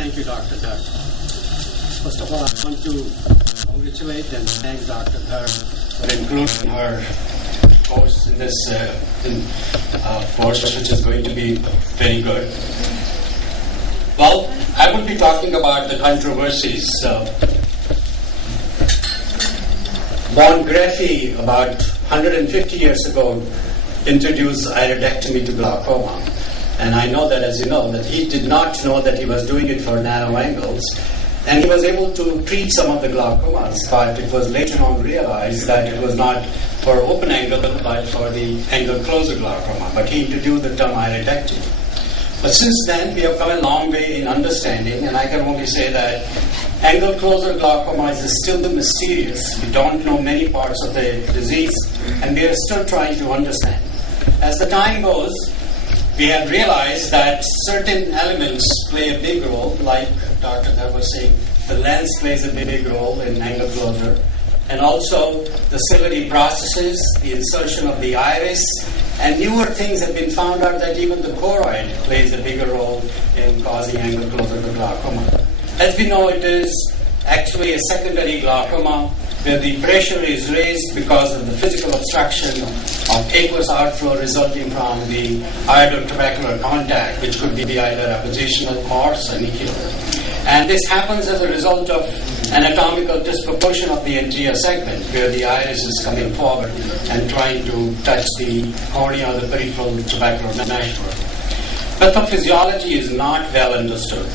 Thank you, Dr. Dhar. First of all, I want to congratulate and thank Dr. Dhar for including her course in this course, which is going to be very good. Well, I will be talking about the controversies. Von Greffi, about 150 years ago, introduced iridectomy to glaucoma. And I know that, as you know, that he did not know that he was doing it for narrow angles. And he was able to treat some of the glaucomas, but it was later on realized that it was not for open angle, but for the angle closer glaucoma. But he introduced the term iridectomy. But since then, we have come a long way in understanding, and I can only say that angle closer glaucoma is still mysterious. We don't know many parts of the disease, and we are still trying to understand. As the time goes, we have realized that certain elements play a big role, like Dr. Dhar was saying, the lens plays a big role in angle closure, and also the ciliary processes, the insertion of the iris, and newer things have been found out that even the choroid plays a bigger role in causing angle closure to glaucoma. As we know, it is actually a secondary glaucoma where the pressure is raised because of the physical obstruction of aqueous outflow resulting from the iodotrabecular contact, which could be either appositional or sunicular. And this happens as a result of anatomical disproportion of the anterior segment, where the iris is coming forward and trying to touch the cornea or the peripheral trabecular meshwork. Pathophysiology is not well understood.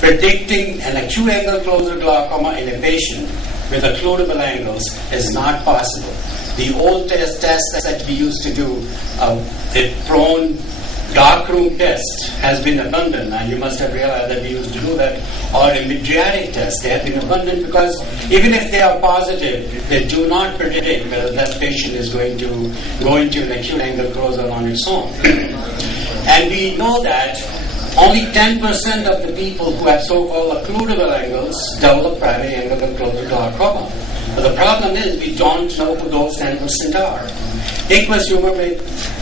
Predicting an acute angle closer glaucoma in a patient with occludable angles is not possible. The old test that we used to do, the prone darkroom test, has been abundant, and you must have realized that we used to do that, or a mydriatic test. They have been abundant because even if they are positive, they do not predict whether that patient is going to go into an acute angle closer on its own. And we know that only 10% of the people who have so-called occludable angles develop primary angle closer glaucoma. But the problem is we don't know who those 10% are. Aqueous humor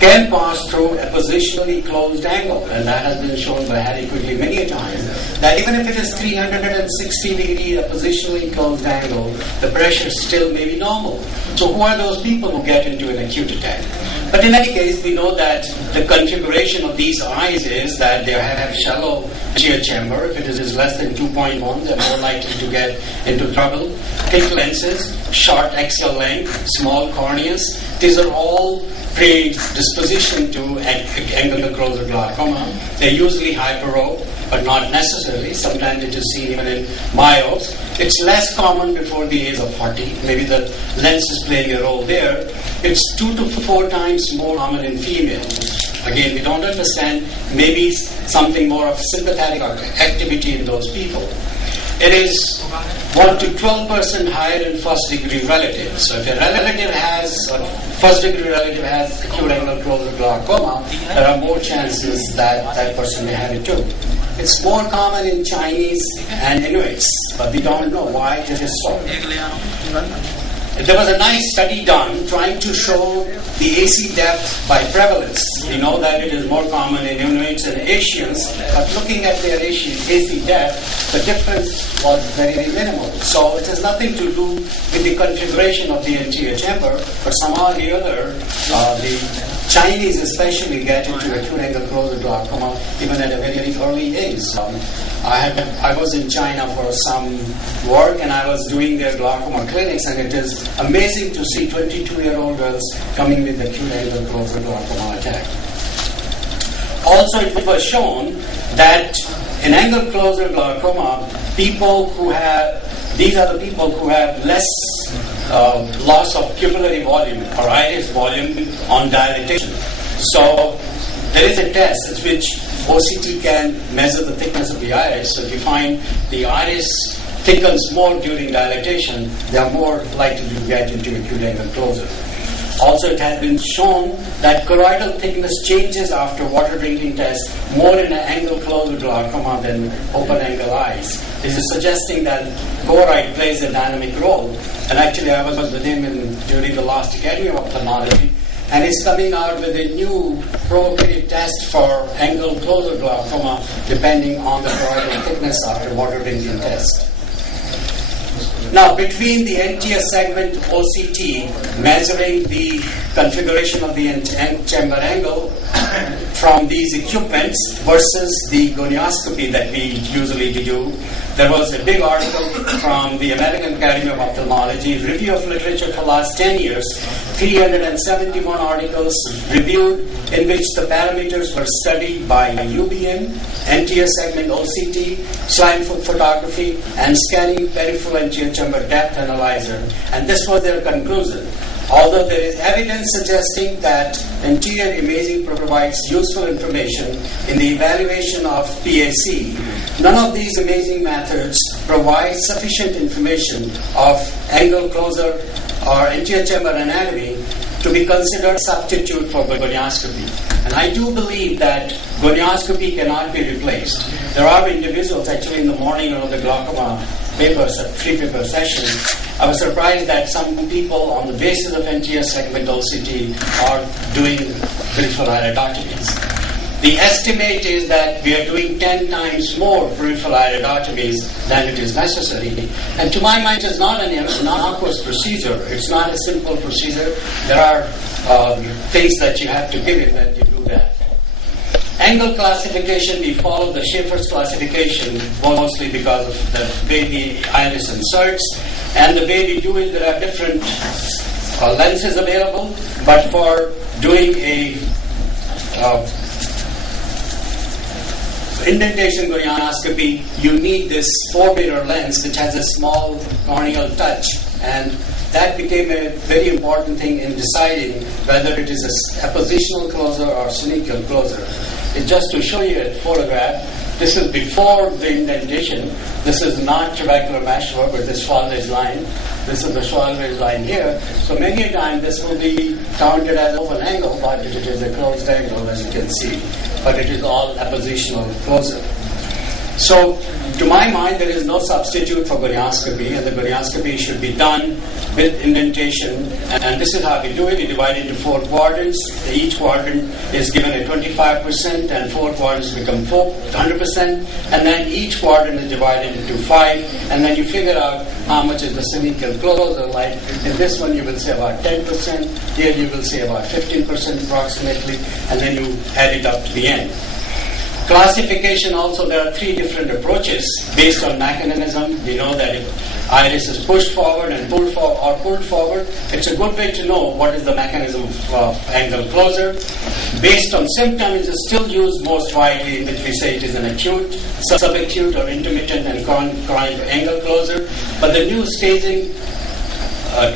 can pass through a positionally closed angle, and that has been shown by Harry Quigley many a time, that even if it is 360 degree a positionally closed angle, the pressure still may be normal. So who are those people who get into an acute attack? But in any case, we know that the configuration of these eyes is that they have shallow anterior chamber. If it is less than 2.1, they're more likely to get into trouble. Thick lenses, short axial length, small corneas. These are all predisposition to angle closer glaucoma. They're usually hyperope, but not necessarily. Sometimes it is seen even in myopes. It's less common before the age of 40. Maybe the lens is playing a role there. It's 2 to 4 times more common in females. Again, we don't understand, maybe something more of sympathetic activity in those people. It is 1 to 12% higher in first-degree relatives. So if a relative has, or first-degree relative has acute angle closer glaucoma, there are more chances that that person may have it too. It's more common in Chinese and Inuits, but we don't know why it is so. There was a nice study done trying to show the AC depth by prevalence. We know that it is more common in Inuits and Asians, but looking at their AC depth, the difference was very minimal. So it has nothing to do with the configuration of the anterior chamber, but somehow or the other, the Chinese especially get into acute angle closer glaucoma even at a very early age. I was in China for some work, and I was doing their glaucoma clinics, and it is amazing to see 22-year-old girls coming with acute angle closer glaucoma attack. Also, it was shown that in angle closer glaucoma, these are the people who have less loss of pupillary volume or iris volume on dilatation. So there is a test in which OCT can measure the thickness of the iris. So if you find the iris thickens more during dilatation, they are more likely to get into acute angle closure. Also, it has been shown that choroidal thickness changes after water drinking test more in an angle closer glaucoma than open angle eyes. This is suggesting that choroid plays a dynamic role. And actually, I was with him during the last Academy of Ophthalmology, and is coming out with a new provocative test for angle closure glaucoma depending on the choroidal thickness after water drinking test. Now, between the anterior segment OCT, measuring the configuration of the end chamber angle from these equipments versus the gonioscopy that we usually do, there was a big article from the American Academy of Ophthalmology, review of literature for the last 10 years, 371 articles reviewed in which the parameters were studied by UBM, anterior segment OCT, slide photography, and scanning peripheral anterior chamber depth analyzer. And this was their conclusion. Although there is evidence suggesting that anterior imaging provides useful information in the evaluation of PAC, none of these imaging methods provide sufficient information of angle closure or anterior chamber anatomy to be considered a substitute for gonioscopy. And I do believe that gonioscopy cannot be replaced. There are individuals, actually in the morning of the glaucoma free paper session, I was surprised that some people on the basis of anterior segment OCT are doing peripheral iridotomies. The estimate is that we are doing 10 times more peripheral iridotomies than it is necessary. And to my mind, it's not an innocuous procedure. It's not a simple procedure. There are things that you have to give it when you do that. Angle classification, we follow the Schaeffer's classification mostly because of the way the iris inserts. And the way we do it, there are different lenses available, but for doing a indentation gonioscopy, you need this 4-meter lens which has a small corneal touch, and that became a very important thing in deciding whether it is a positional closer or synechial closer. It's just to show you a photograph. This is before the indentation. This is not trabecular meshwork with this Schwalb's line. This is the Schwalb's line here. So many a time this will be counted as open angle, but it is a closed angle, as you can see. But it is all a positional closer. So, to my mind, there is no substitute for gonioscopy, and the gonioscopy should be done with indentation. And this is how we do it. We divide it into 4 quadrants. Each quadrant is given a 25%, and 4 quadrants become 100%. And then each quadrant is divided into 5, and then you figure out how much is the synechial closer. Like in this one, you will say about 10%. Here, you will say about 15% approximately, and then you add it up to the end. Classification also, there are 3 different approaches based on mechanism. We know that if iris is pushed forward and pulled forward, it's a good way to know what is the mechanism of angle closure. Based on symptoms, it is still used most widely, in which we say it is an acute, subacute, or intermittent and chronic angle closure. But the new staging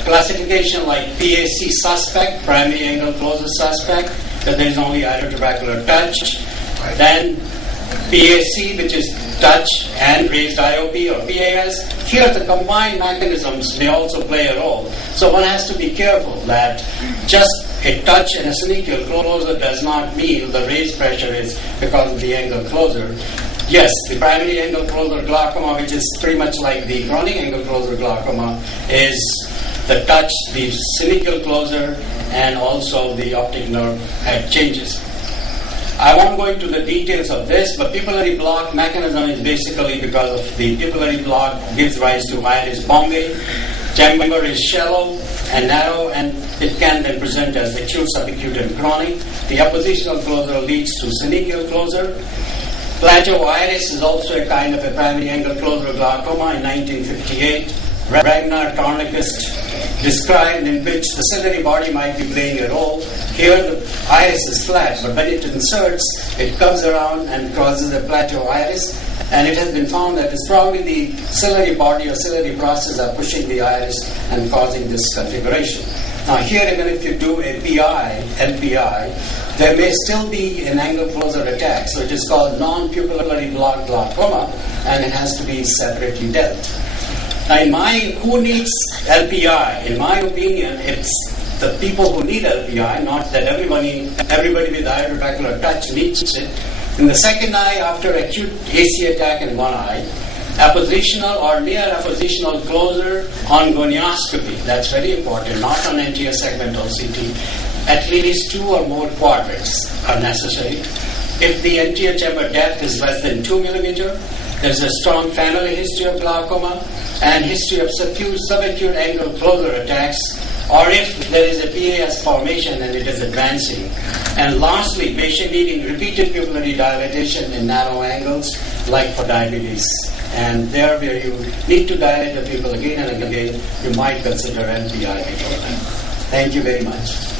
classification like PAC suspect, primary angle closure suspect, that there is only iridotrabecular touch. Then PAC, which is touch and raised IOP or PAS. Here the combined mechanisms may also play a role. So one has to be careful that just a touch and a synechial closer does not mean the raised pressure is because of the angle closer. Yes, the primary angle closer glaucoma, which is pretty much like the chronic angle closer glaucoma, is the touch, the synechial closer, and also the optic nerve head changes. I won't go into the details of this, but pupillary block mechanism is basically because of the pupillary block gives rise to iris bombing. Chamber is shallow and narrow, and it can then present as acute, subacute, and chronic. The appositional closure leads to synechial closure. Plateau iris is also a kind of a primary angle closure glaucoma in 1958. Ragnar Tornquist described in which the ciliary body might be playing a role. Here the iris is flat, but when it inserts, it comes around and causes a plateau iris. And it has been found that it's probably the ciliary body or ciliary process are pushing the iris and causing this configuration. Now here, even if you do a PI, LPI, there may still be an angle closure attack. So it is called non-pupillary block glaucoma, and it has to be separately dealt. Now, who needs LPI? In my opinion, it's the people who need LPI, not that everybody with iridotrabecular touch needs it. In the second eye, after acute AC attack in one eye, appositional or near appositional closure on gonioscopy. That's very important, not on anterior segment OCT. at least 2 or more quadrants are necessary. If the anterior chamber depth is less than 2 millimeter, there is a strong family history of glaucoma and history of subacute angle closure attacks, or if there is a PAS formation and it is advancing. And lastly, patient needing repeated pupillary dilatation in narrow angles, like for diabetes. And there where you need to dilate the pupil again and again, you might consider NPI before that. Thank you very much.